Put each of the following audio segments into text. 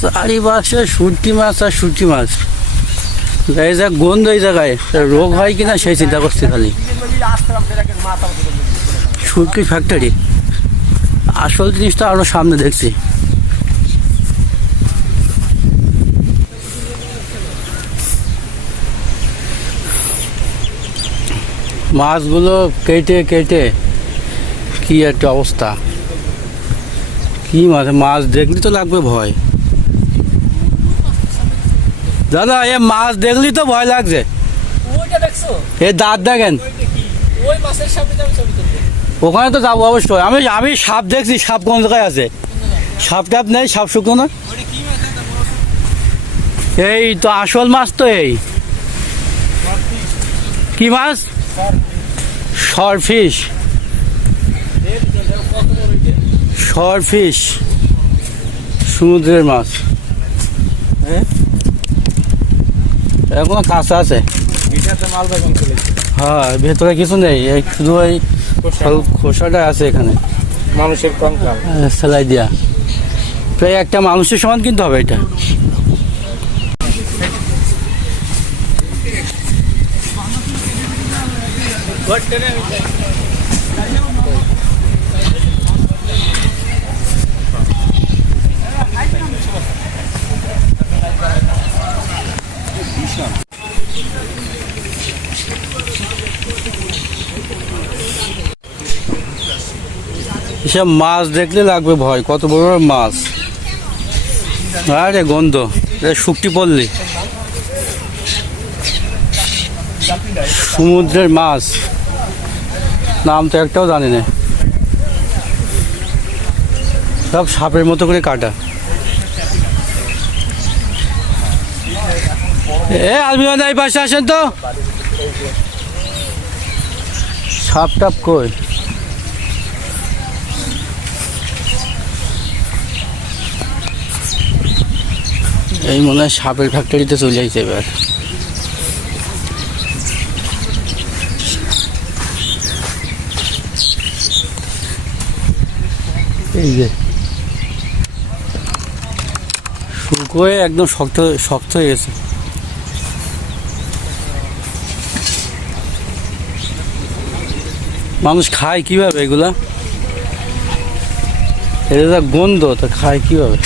চারিপাশে শুটকি মাছ আর শুটকি মাছ। এই যে গন্ধ এই জায়গায় রোগ হয় কিনা সেই চিন্তা করছি খালি। শুটকি ফ্যাক্টরি, আসল জিনিসটা আরো সামনে দেখছি। মাছগুলো কেটে কেটে কি একটা অবস্থা। কি মাছ, মাছ দেখলি তো লাগবে ভয়। দাদা এ মাছ দেখলি তো ভয় লাগছে। এ দাঁত দেখেন, ওখানে তো যাবো অবশ্যই। আমি আমি সাপ দেখছি, সাপ কোন জায়গায় আছে? সাপ টাপ নেই, সাপ শুকনো না। এই তো আসল মাছ তো। এই কি মাছ? শর্টফিশ, শর্টফিশ, সমুদ্রের মাছ। এখনো কাঁচা আছে। হ্যাঁ, ভেতরে কিছু নেই, শুধু ওই খোসাটা আছে এখানে। মানুষের কঙ্কাল সেলাই দিয়া প্রায় একটা মানুষের সমান কিনতে হবে এটা। এসব মাছ দেখলে লাগবে ভয়, কত বড় বড় মাছ। আরে গন্ধ, শুকটি পড়লি। সমুদ্রের মাছ, নাম তো একটাও জানি না। সব সাপের মতো করে কাটা। এ আলমিরা এই পাশে আসেন তো। সাপ টাপ কই? এই মনে হয় সাপের ফ্যাক্টরিতে চলে যাইছে এবার। এই যে শুকোয় একদম শক্ত শক্ত হয়ে গেছে। মানুষ খায় কিভাবে এগুলা? এটা যা গন্ধ, তা খায় কিভাবে?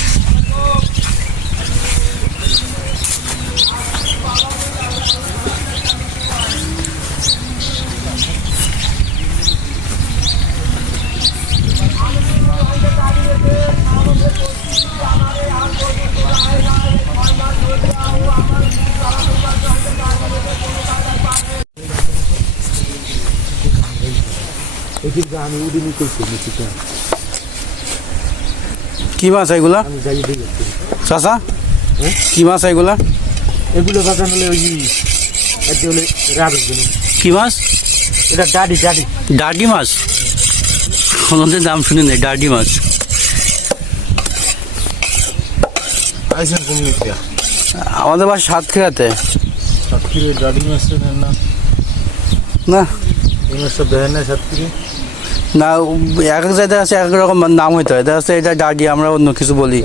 কি মাছ এগুলা চাচা? কি মাছ এগুলা? এগুলো বাজান হলে ওই হলে কি মাছ এটা? ডাডি ডাডি ডাডি মাছ। কোনোদিন দাম শুনি নাই ডাডি মাছ। আমাদের বাসা সাতক্ষীরাতে। সাতক্ষীরে ডাডি মাছ না? না এই মাছটা দেয় না সাতক্ষীরে। না, এক এক জায়গায় আছে এক এক রকম নাম হইতে হয়। এটা ডাডি, আমরা অন্য কিছু বলি।